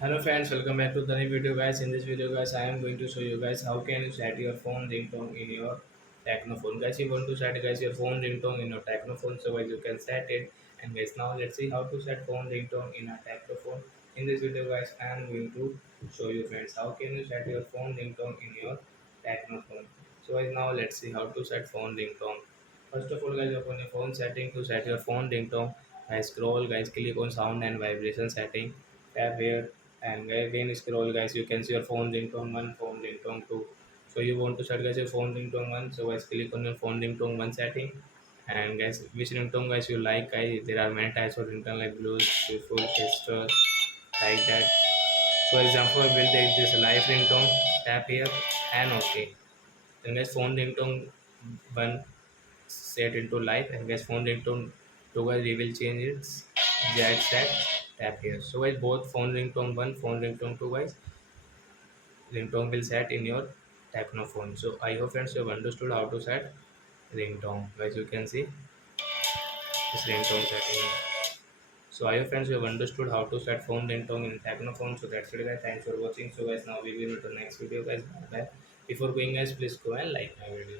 Hello friends, welcome back to the new video guys. In this video guys, I am going to show you guys how can you set your phone ringtone in your Tecno phone. Guys, you want to set guys your phone ringtone in your Tecno phone, so guys you can set it. And guys, now let's see how to set phone ringtone in a Tecno phone. In this video guys, I am going to show you friends how can you set your phone ringtone in your Tecno phone. So guys, now let's see how to set phone ringtone. First of all guys, open your phone setting to set your phone ringtone. Guys, scroll guys, click on sound and vibration setting. Tap here and again scroll guys, you can see your phone ringtone 1, phone ringtone 2. So you want to set guys your phone ringtone 1, so guys click on your phone ringtone 1 setting. And guys, which ringtone guys you like guys, there are many types of ringtone like blues, beautiful, gesture, like that. So example, we'll take this live ringtone. Tap here and okay. Then guys, phone ringtone 1 set into live, and guys phone ringtone 2 guys we will change its jet set. Tap here. So guys, both phone ringtone 1, phone ringtone 2 guys, ringtone will set in your Tecno phone. So I hope friends you have understood how to set ringtone. Guys, you can see this ringtone setting. So I hope friends you have understood how to set phone ringtone in Tecno phone. So that's it guys. Thanks for watching. So guys, now we will meet in the next video guys. Bye bye. Before going guys, please go and like my video.